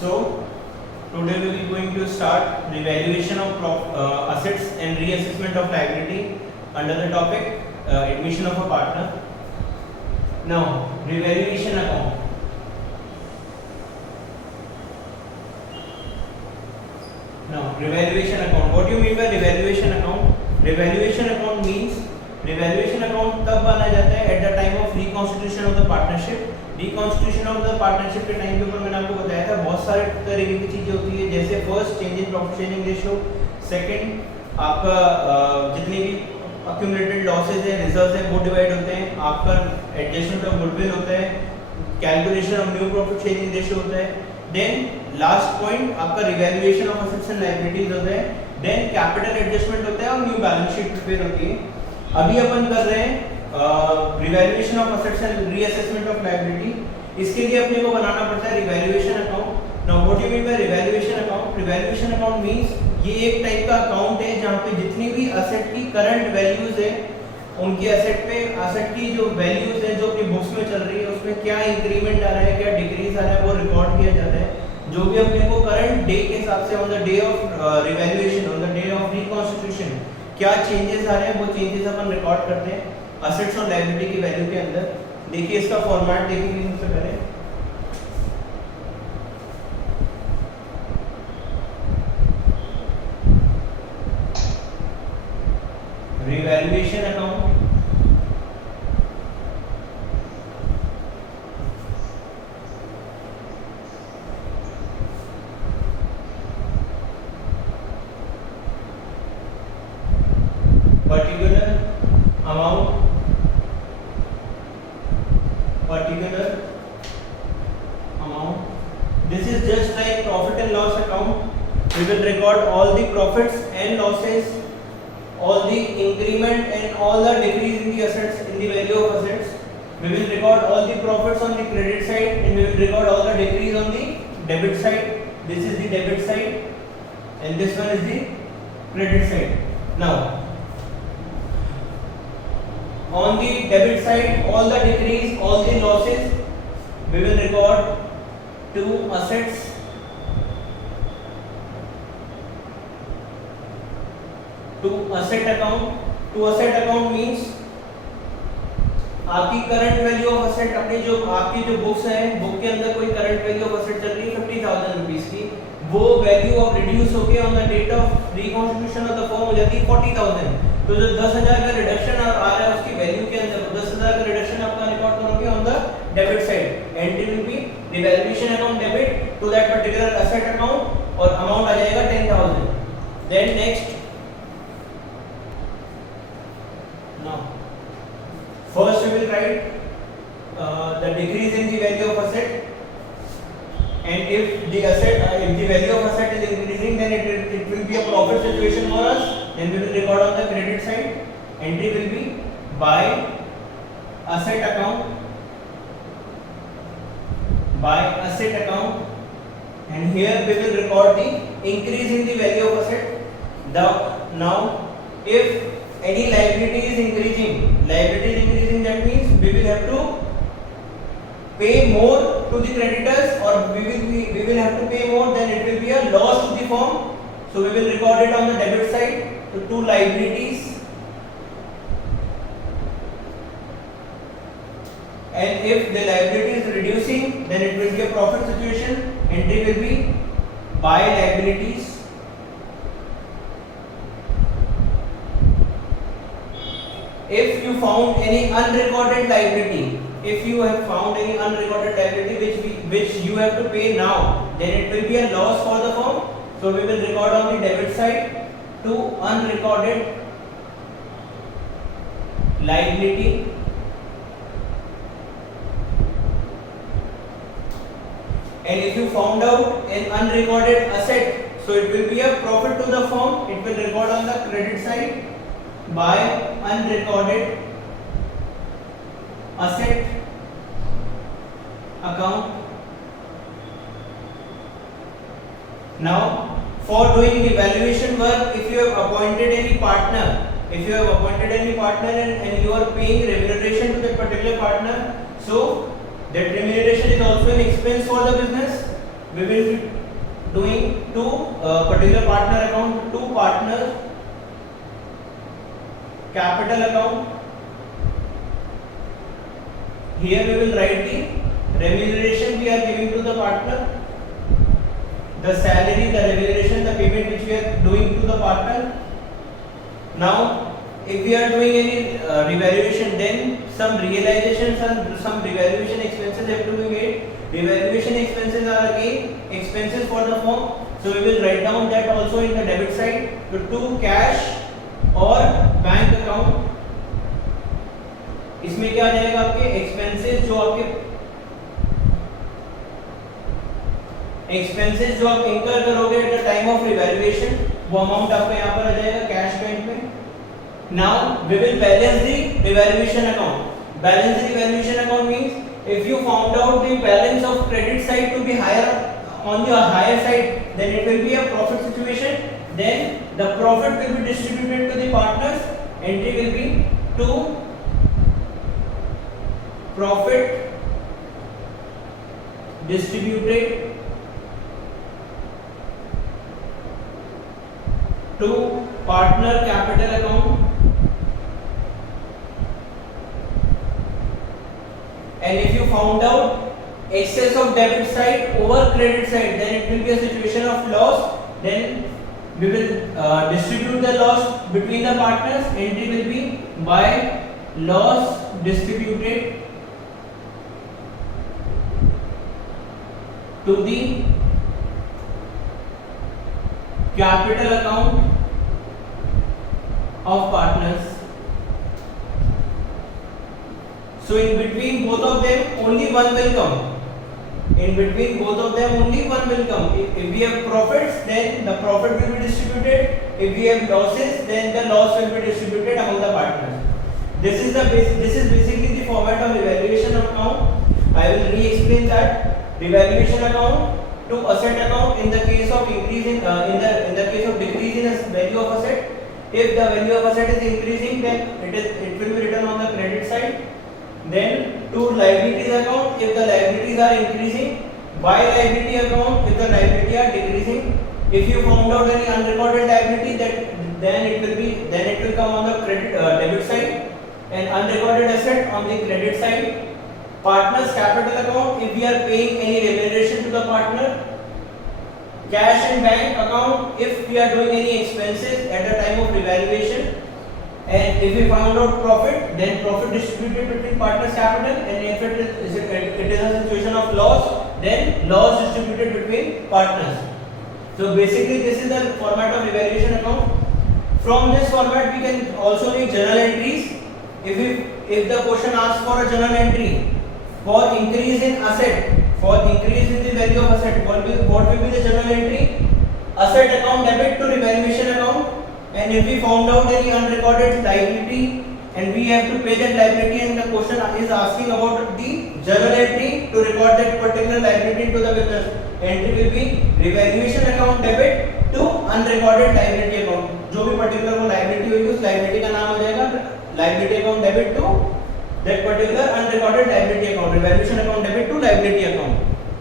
So today we will be going to start revaluation of assets and reassessment of liability under the topic admission of a partner. Now revaluation account. Now revaluation account. What do you mean by revaluation account? Revaluation account means revaluation account तब बना जाता है at the time of reconstitution of the partnership. Reconstitution of the partnership के time के ऊपर मैंने आपको बताया था बहुत सारे तरीके की चीजें होती है, जैसे first change in profit sharing ratio, second आपका जितनी भी अक्यूमुलेटेड लॉसेज है रिजर्व्स है वो डिवाइड होते हैं, आपका एडजस्टमेंट ऑफ गुडविल होता है, calculation of new profit sharing ratio होता है, देन लास्ट पॉइंट आपका revaluation of assets and liabilities होता है, देन कैपिटल एडजस्टमेंट होता है और न्यू बैलेंस शीट प्रिपेयर होती है। अभी अपन कर रहे हैं revaluation of assets and reassessment of liability. इसके लिए अपने को बनाना पड़ता है revaluation account. Now what do you mean by revaluation account? Revaluation account means ये एक टाइप का अकाउंट है जहां पे जितनी भी एसेट की करंट वैल्यूज है उनकी एसेट की जो वैल्यूज है जो अपनी बुक्स में चल रही है उसमें क्या इंक्रीमेंट आ रहा है क्या डिक्रीज आ रहा है वो रिकॉर्ड किया जाता है। जो भी अपने को करंट डे के हिसाब से on the day of revaluation on the day of reconstitution क्या चेंजेस आ रहे हैं वो चेंजेस अपन रिकॉर्ड करते हैं असेट्स और लायबिलिटी की वैल्यू के अंदर। देखिए इसका फॉर्मेट देखेंगे सबसे पहले। Revaluation account, particular amount, particular amount. This is just like profit and loss account. We will record all the profits and losses, all the increment and all the decrease in the assets, in the value of assets. We will record all the profits on the credit side and we will record all the decrease on the debit side. This is the debit side and this one is the credit side. Now on the debit side all the decrease, all the losses we will record to assets, to asset account. To asset account means आपकी current value of asset अपनी जो आपकी जो books है book के अंदर कोई current value of asset चल रही है 50,000 रुपीस की, वो वैल्यू अब रिड्यूस होके on the date of reconstitution of the firm हो जाती है 40,000। तो जो 10,000 का रिडक्शन आ रहा है उसकी वैल्यू के अंदर 10,000 का रिडक्शन आपका रिकॉर्ड करोगे on the debit side. Entry will be revaluation account debit to that particular asset account और अमाउंट आ जाएगा 10,000। Then next now first we will write the decrease in the value of asset and if the value of asset is increasing then it will be a profit situation for us, then we will record on the credit side. Entry will be by asset account and here we will record the increase in the value of asset. Now if any liability is increasing that means we will have to pay more to the creditors or we will have to pay more, then it will be a loss to the firm. So we will record it on the debit side to two liabilities, and if the liability is reducing then it will be a profit situation. Entry will be by liabilities. If you found any unrecorded liability, if you have found any unrecorded liability which you have to pay now, then it will be a loss for the firm. So we will record on the debit side to unrecorded liability. And if you found out an unrecorded asset, so it will be a profit to the firm. It will record on the credit side by unrecorded asset account. Now for doing the valuation work, if you have appointed any partner, and you are paying remuneration to that particular partner, so that remuneration is also an expense for the business. we will be doing two particular partner account, two partner capital account. Here we will write the remuneration we are giving to the partner, the salary, the remuneration, the payment which we are doing to the partner. Now if we are doing any revaluation, then some realizations and some revaluation expenses have to be made. Revaluation expenses are again expenses for the firm, so we will write down that also in the debit side. So to cash और bank account, इसमें क्या आ जाएगा आपके expenses, जो आपके expenses जो आप इंकर करोगे at the time of revaluation, वो अमाउंट आपका यहाँ पर आ जाएगा कैश बैंक में. Now we will balance the revaluation account. Balance the revaluation account means if you found out the balance of credit side to be higher on the higher side, then it will be a profit situation. Then the profit will be distributed to the partners. Entry will be to profit distributed to partner capital account. And if you found out excess of debit side over credit side, then it will be a situation of loss. Then we will distribute the loss between the partners. Entry will be by loss distributed to the capital account of partners. So in between both of them only one will come. In between both of them only one will come. If we have profits, then the profit will be distributed. If we have losses, then the loss will be distributed among the partners. This is basically the format of revaluation account. I will re-explain that. Revaluation account to asset account in the case of increase in the case of decrease in the value of asset. If the value of asset is increasing, then it will be written on the credit side. Then to liabilities account, if the liabilities are increasing, by liability account if the liability are decreasing. If you found out any unrecorded liability, then it will come on the credit debit side, and unrecorded asset on the credit side. Partners capital account, if we are paying any remuneration to the partner. Cash and bank account, if we are doing any expenses at the time of revaluation. And if we found out profit, then profit distributed between partners capital, and if it is a situation of loss, then loss distributed between partners. So basically this is the format of revaluation account. From this format we can also make journal entries. If the question asks for a journal entry for increase in asset, for increase in the value of asset, what will be the journal entry? Asset account debit to revaluation account. And if we found out any unrecorded liability and we have to pay that liability, and the question is asking about the journal entry to record that particular liability to the business, entry will be revaluation account debit to unrecorded liability account. जो भी particular वो liability होगी उस liability का नाम हो जाएगा liability account debit to that particular unrecorded liability account. Revaluation account debit to liability account.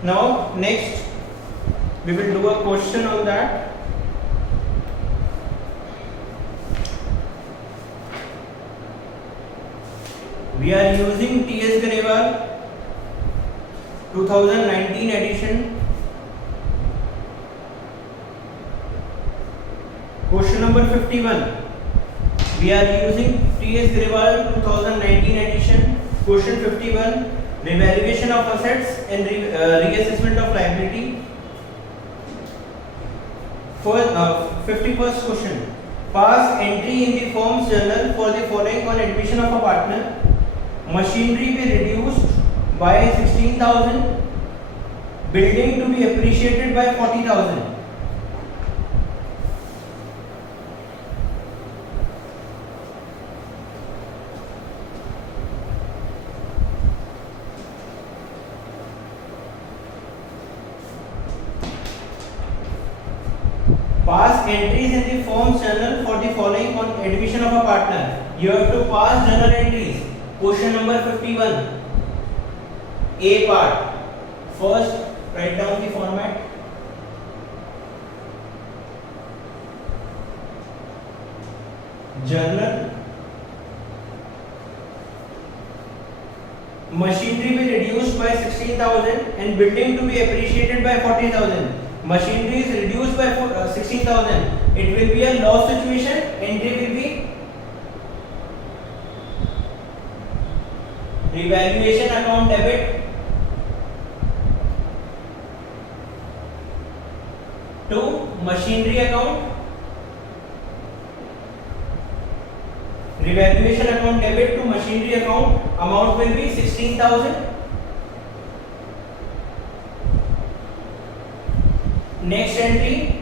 Now next we will do a question on that. We are using T.S. Grewal 2019 edition. Question number 51. We are using T.S. Grewal 2019 edition. Question 51. Revaluation of assets and reassessment of liability. For 51st question. Pass entry in the firm's journal for the following on admission of a partner. Machinery be reduced by 16,000. Building to be appreciated by 40,000. Pass entries in the firm's journal for the following on admission of a partner. You have to pass journal entries. Question number 51. A part. First, write down the format. Journal. Machinery will reduced by 16,000 and building to be appreciated by 40,000. Machinery is reduced by 16,000. It will be a loss situation. Entry will be revaluation account debit to machinery account. Revaluation account debit to machinery account. Amount will be 16,000. Next entry,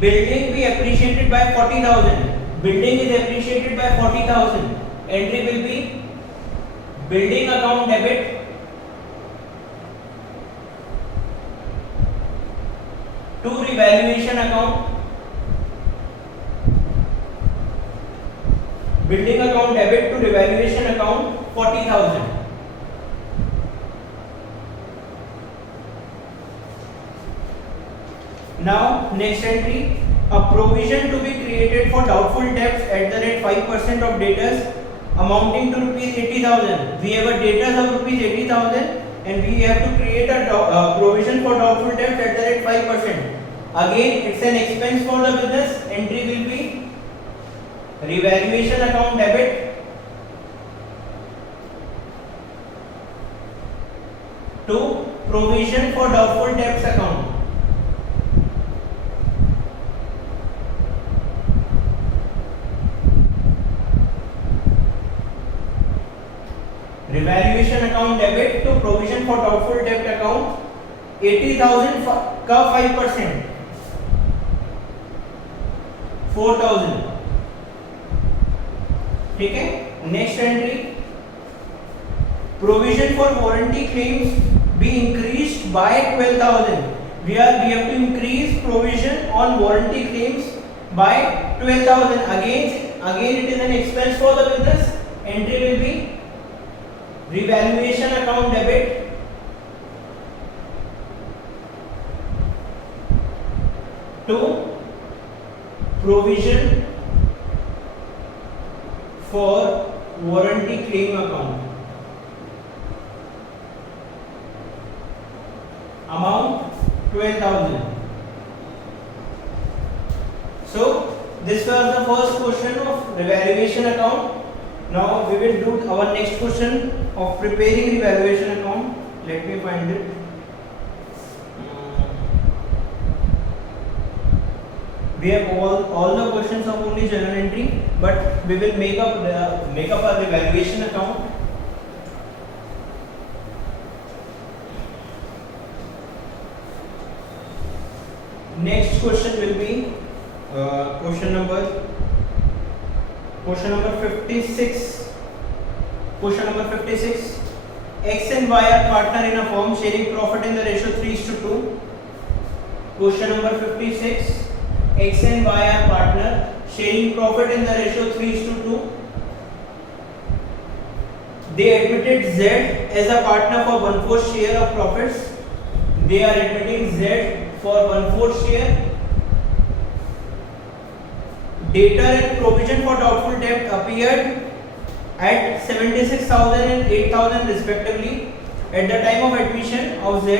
building be appreciated by 40,000. Building is appreciated by 40,000. Entry will be building account debit to revaluation account. Building account debit to revaluation account 40,000. Now next entry, a provision to be created for doubtful debts at the rate 5% of debtors amounting to rupees 80,000. We have a debtors of rupees 80,000 and we have to create a provision for doubtful debts at the rate 5%. Again, it's an expense for the business. Entry will be revaluation account debit to provision for doubtful debts account. Revaluation account debit to provision for doubtful debt account 80,000 का 5% 4,000. ठीक है. Next entry, provision for warranty claims be increased by 12,000. we have to increase provision on warranty claims by 12,000. Again it is an expense for the business. Entry will be revaluation account debit to provision for warranty claim account. Amount 12,000. So this was the first question of revaluation account. Now we will do our next question of preparing revaluation account. Let me find it. We have all the questions of only journal entry, but we will make up a revaluation account. Next question will be question number 56. Question number 56. X and Y are partner in a firm sharing profit in the ratio 3:2. Question number 56. X and Y are partner sharing profit in the ratio 3:2. They admitted Z as a partner for 1/4 share of profits. They are admitting Z for 1/4 share. Debtor and provision for doubtful debt appeared at 76,000 and 8,000 respectively. At the time of admission of Z,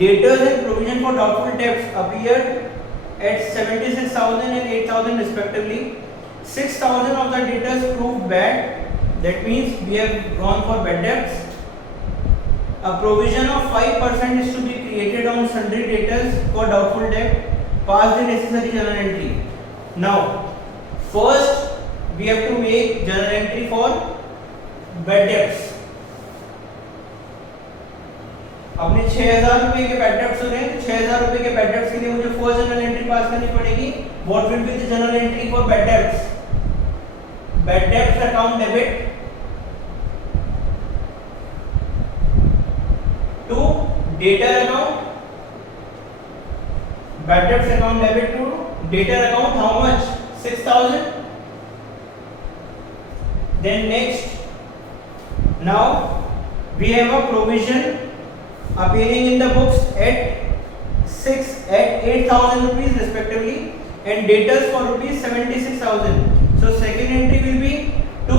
debtors and provision for doubtful debts appeared at 76,000 and 8,000 respectively. 6,000 of the debtors proved bad. That means we have gone for bad debts. A provision of 5% is to be created on sundry debtors for doubtful debt. Pass the necessary journal entry. Now, first we have to make journal entry for bad debts. अपने 6,000 रुपए के bad debts हो रहे हैं. 6,000 रुपए के bad debts के लिए मुझे फर्स्ट जर्नल एंट्री पास करनी पड़ेगी. What will be the journal entry for bad debts? Bad debts account debit to debtor account. Bad debts account debit to debtor account. How much? 6,000. Then next, now we have a provision appearing in the books at 8,000 rupees respectively, and debtors for rupees 76,000. So second entry will be to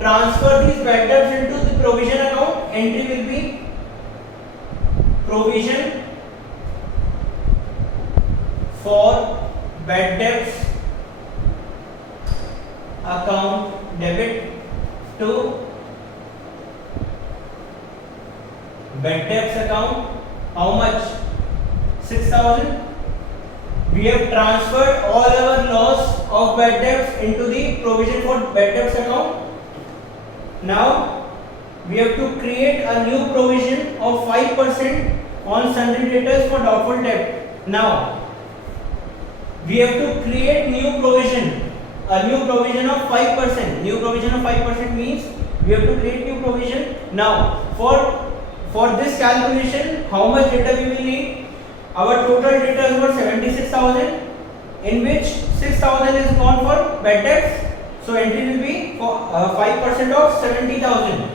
transfer these bad debts into the provision account. Entry will be provision for bad debts account debit to bad debts account. How much? 6,000. We have transferred all our loss of bad debts into the provision for bad debts account. Now we have to create a new provision of 5% on sundry debtors for doubtful debt. Now we have to create new provision, a new provision of 5%. New provision of 5% means we have to create new provision. Now for this calculation, how much data we will need? Our total debtors were 76,000, in which 6,000 is gone for bad debts. So entry will be for 5% of 70,000.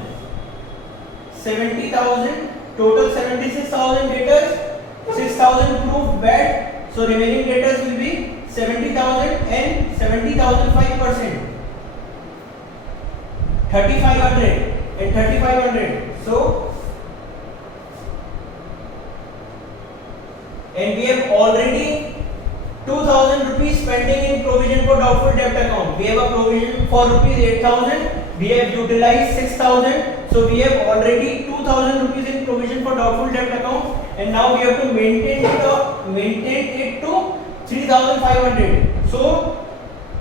70,000 total 76,000 debtors. 6,000 proved bad. So remaining debtors will be 70,000 and 70,000 5%. 3,500 and 3,500. So and we have already 2,000 rupees pending in provision for doubtful debt account. We have a provision for rupees 8,000. We have utilized 6,000. So we have already 2,000 rupees in provision for doubtful debt account, and now we have to maintain it to 3,500. So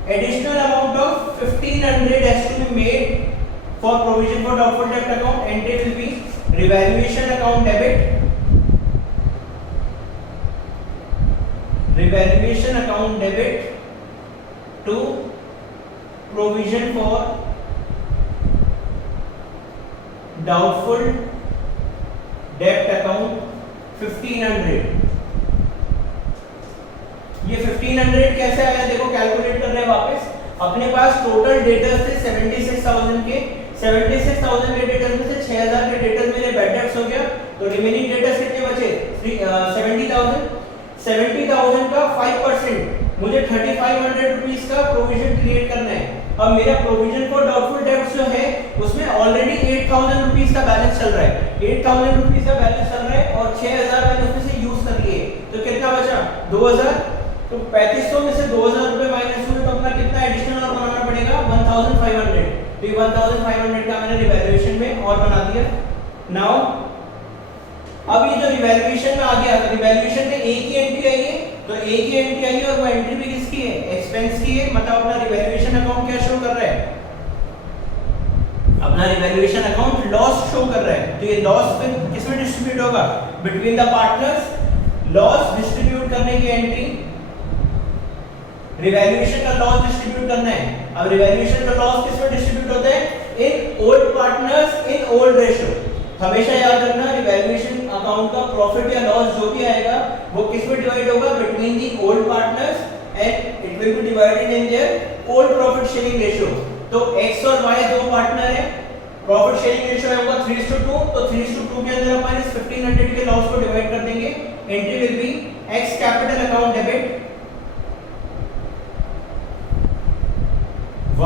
additional amount of 1,500 has to be made for provision for doubtful debt account. Entry will be revaluation account debit. Revaluation account debit to provision for doubtful debt account 1,500. ये 1,500 कैसे आया? देखो calculate कर रहे हैं वापस. अपने पास total debtors थे 76,000 के. 76,000 के डेटर्स में से 6,000 के डेटर्स मेरे बैड डेट्स हो गया. तो रिमेनिंग डेटर्स कितने बचे? 70,000. 70,000 का 5% मुझे 3,500 रुपीस का प्रोविजन क्रिएट करना है. अब मेरा प्रोविजन फॉर डाउटफुल डेब्ट्स जो है उसमें ऑलरेडी 8,000 रुपीस का बैलेंस चल रहा है. 8,000 रुपीस का बैलेंस चल रहा है और 6,000 मैंने उसमें से यूज कर लिए. तो कितना बचा? 2,000. तो 3,500 में से 2,000 रुपए माइनस हुए तो अपना कितना एडिशनल और बनाना पड़ेगा? 1,500. तो ये 1,500 का मैंने रिवैल्यूएशन में और बना दिया. नाउ अब ये जो रिवैल्यूएशन में आ गया, तो रिवैल्यूएशन में एक ही एंट्री आई है, तो एक ही एंट्री आई है और वो एंट्री भी किसकी है? एक्सपेंस की है. मतलब अपना रिवैल्यूएशन अकाउंट क्या शो कर रहा है? अपना रिवैल्यूएशन अकाउंट लॉस शो कर रहा है. तो ये लॉस फिर किसमें डिस्ट्रीब्यूट होगा? Between the partners. Loss distribute करने की एंट्री, रिवैल्यूएशन का लॉस डिस्ट्रीब्यूट करना है. अब रिवैल्यूएशन का लॉस किसमें डिस्ट्रीब्यूट होता है? In old partners in old ratio. हमेशा याद रखना, रिवैल्यूएशन अकाउंट का प्रॉफिट या लॉस जो भी आएगा वो किस में डिवाइड होगा? Between the old partners and it will B divided in their old profit sharing ratio. तो x और y दो पार्टनर है, प्रॉफिट शेयरिंग रेशियो होगा 3:2. तो 3:2 के अंदर अपन इस 1,500 के लॉस को डिवाइड कर देंगे. Entry will B x capital account debit,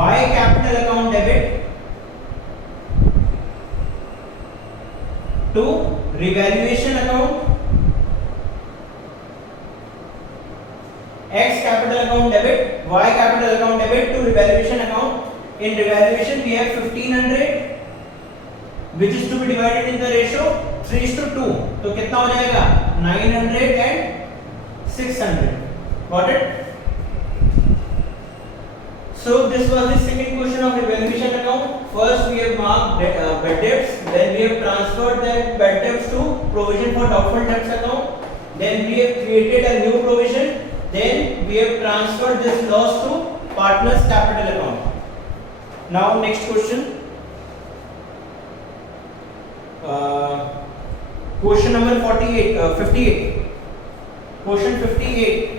y capital account debit to revaluation account, x capital account debit, y capital account debit to revaluation account. In revaluation we have 1,500 which is to be divided in the ratio 3:2. तो कितना हो जाएगा? 900 and 600. Got it? So this was the second question of revaluation account. First we have marked bad debts, then we have transferred that bad debts to provision for doubtful debts account, then we have created a new provision, then we have transferred this loss to partners capital account. Now next question, question number 58. Question 58.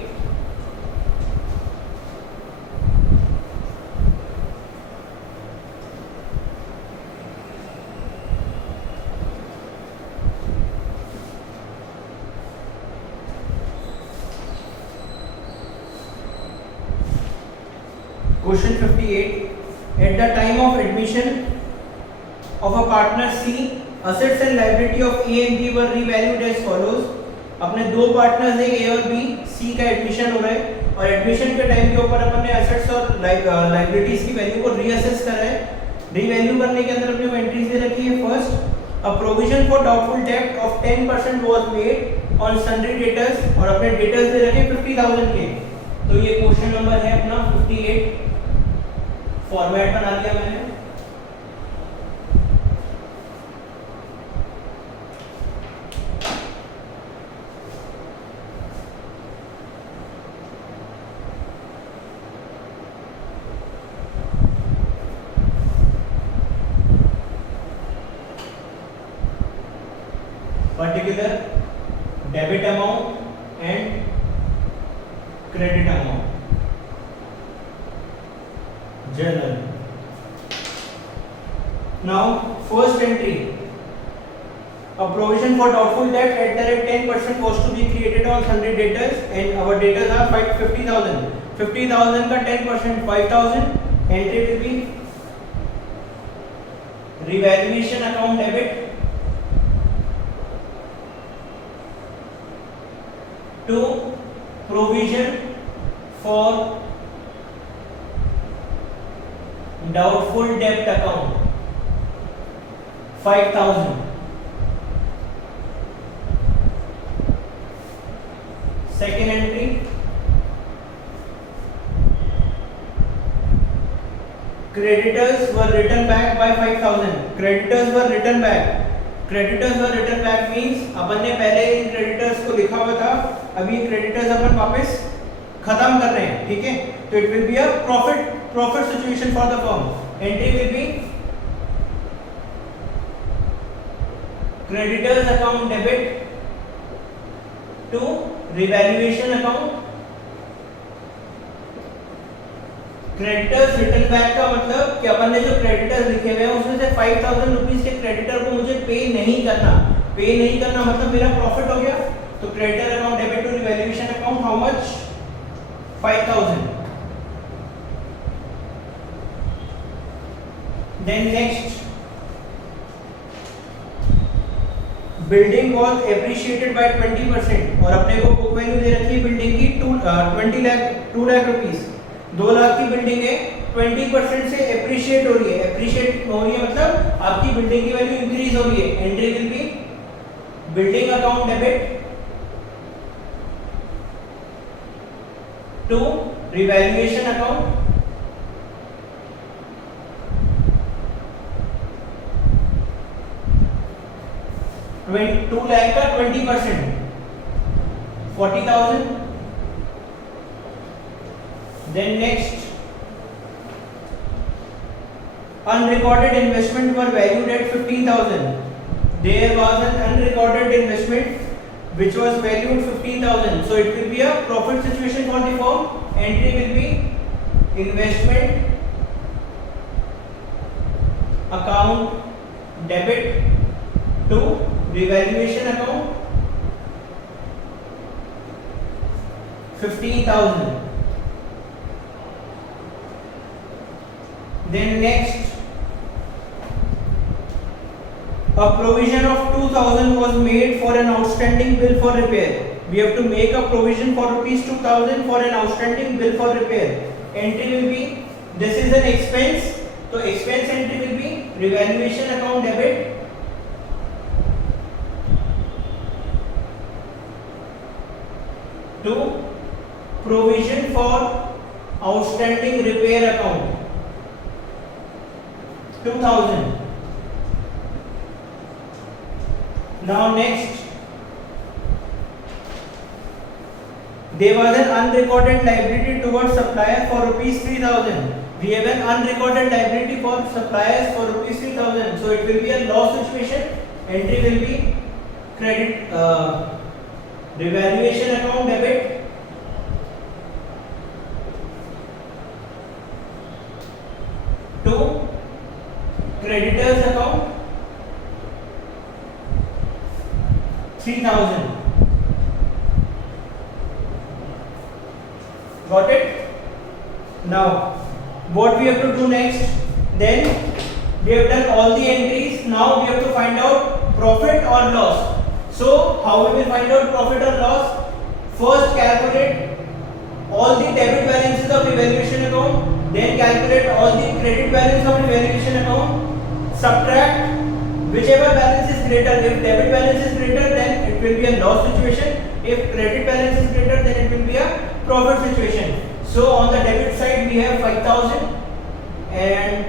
Question 58. At the time of admission of a partner C, assets and liability of A and B were revalued as follows. अपने दो partners हैं A और B, C का admission हो रहा है और admission के टाइम के ऊपर अपन ने एसेट्स और लाइबिलिटीज की वैल्यू को रीअसेस करा है. रीवैल्यू करने के अंदर अपने को एंट्रीज दे रखी है. First, a provision for doubtful debt of 10% was made on sundry debtors और अपने डेटर्स दे रखे 50,000 के. तो ये क्वेश्चन नंबर है अपना 58. फॉर्मेट बना लिया मैंने. particular debit amount and credit amount. Journal. Now first entry, a provision for doubtful debt at the rate 10% was to be created on sundry debtors and our debtors are 50,000. 50,000 का 10% 5,000. Entry will be revaluation account debit to provision for doubtful debt account 5,000. Second entry, creditors were written back by 5,000. Creditors were written back. Creditors were written back means अपन ने पहले इन creditors को लिखा हुआ था, अभी creditors अपन वापस खत्म कर रहे हैं. ठीक है, तो it will be a profit situation for the firm. Entry will be creditors account debit to revaluation account. Creditors return back का मतलब कि अपन ने जो क्रेडिटर्स लिखे हुए हैं उसमें से 5,000 रुपीस के क्रेडिटर को मुझे पे नहीं करना. पे नहीं करना मतलब मेरा प्रॉफिट हो गया. तो creditor account debit to revaluation account how much 5,000. Then next, building was appreciated by 20% और अपने को बुक वैल्यू दे रखी है बिल्डिंग की 2 लाख रुपीस. 2 लाख की बिल्डिंग है, 20% से एप्रिशिएट हो रही है. एप्रिशिएट हो रही है मतलब आपकी बिल्डिंग की वैल्यू इंक्रीज हो रही है. Entry will be building account debit to revaluation account. Twenty 2 lakh का 20% 40,000. Then next, unrecorded investment were valued at 15,000. There was an unrecorded investment which was valued 15,000. So it will be a profit situation for the firm. Entry will be investment account debit to revaluation account 15,000. Then next, a provision of 2,000 was made for an outstanding bill for repair. We have to make a provision for rupees 2,000 for an outstanding bill for repair. Entry will be, this is an expense, so expense entry will be revaluation account debit to provision for outstanding repair account 2,000. Now next, there was an unrecorded liability towards supplier for rupees 3,000. We have an unrecorded liability for suppliers for rupees 3,000. So it will be a loss situation. Entry will be credit revaluation account debit to creditors account 3,000. Got it? Now what we have to do next? Then we have done all the entries. Now we have to find out profit or loss. So how we will find out profit or loss? First calculate all the debit balances of revaluation account, then calculate all the credit balance of revaluation account, subtract whichever balance is greater. If debit balance is greater, then it will be a loss situation. If credit balance is greater, then it will be a profit situation. So on the debit side we have 5,000 and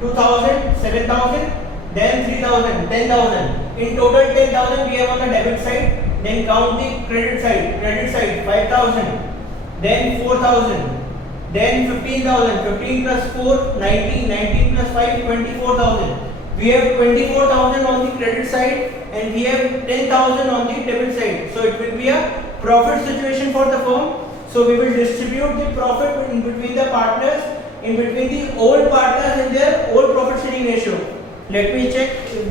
2,000, 7,000, then 3,000, 10,000. In total 10,000 we have on the debit side. Then count the credit side. Credit side 5,000, then 4,000, then 15,000. 15 plus 4, 19. 19 plus 5, 24,000. We have 24,000 on the credit side and we have 10,000 on the debit side. So it will be a profit situation for the firm. So we will distribute the profit in between the partners, in between the old partners and their old profit sharing ratio. Let me check if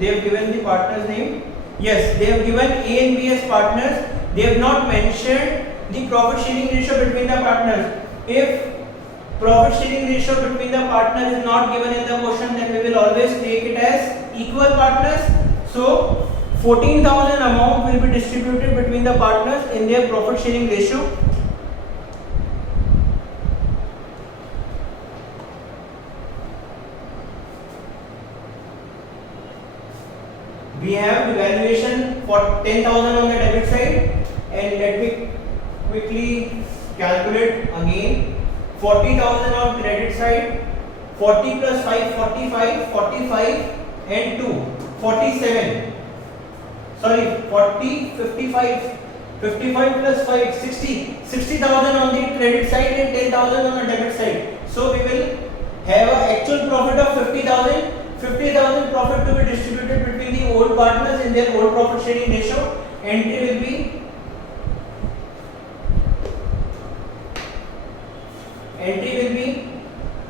they have given the partners name. Yes, they have given A and B as partners. They have not mentioned the profit sharing ratio between the partners. If profit sharing ratio between the partners is not given in the question, then we will always take it as equal partners. So 14,000 amount will be distributed between the partners in their profit sharing ratio. We have the valuation for 10,000 on the debit side, and let me quickly calculate again. 40,000 on credit side, 40 plus 5, 45, 45 and 2, 47. Sorry, 40, 55, 55 plus 5, 60. 60,000 on the credit side and 10,000 on the debit side. So we will have an actual profit of 50,000. 50,000 profit to be distributed between the old partners in their old profit sharing ratio. Entry will be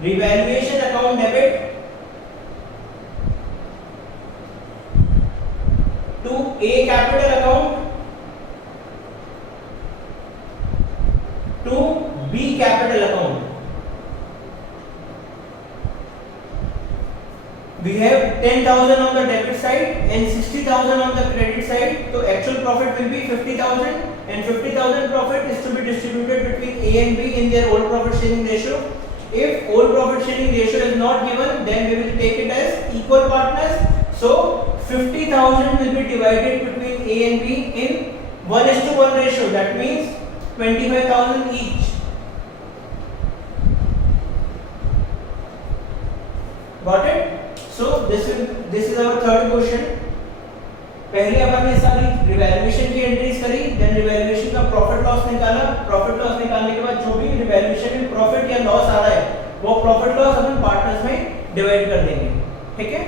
revaluation account debit to A capital account to B capital account. We have 10,000 on the debit side and 60,000 on the credit side. So actual profit will be 50,000 and 50,000 profit is to be distributed between A and B in their old profit sharing ratio. If old profit sharing ratio is not given, then we will take it as equal partners. So 50,000 will be divided between A and B in 1:1 ratio. That means 25,000 each. Got it? So this is our third question. पहले अपन ने सारी revaluation की entries करी, then revaluation का profit loss निकाला. Profit loss निकालने के बाद जो भी रिवैल्यूएशन में प्रॉफिट या लॉस आ रहा है वो प्रॉफिट लॉस अपन पार्टनर्स में डिवाइड कर देंगे. ठीक है.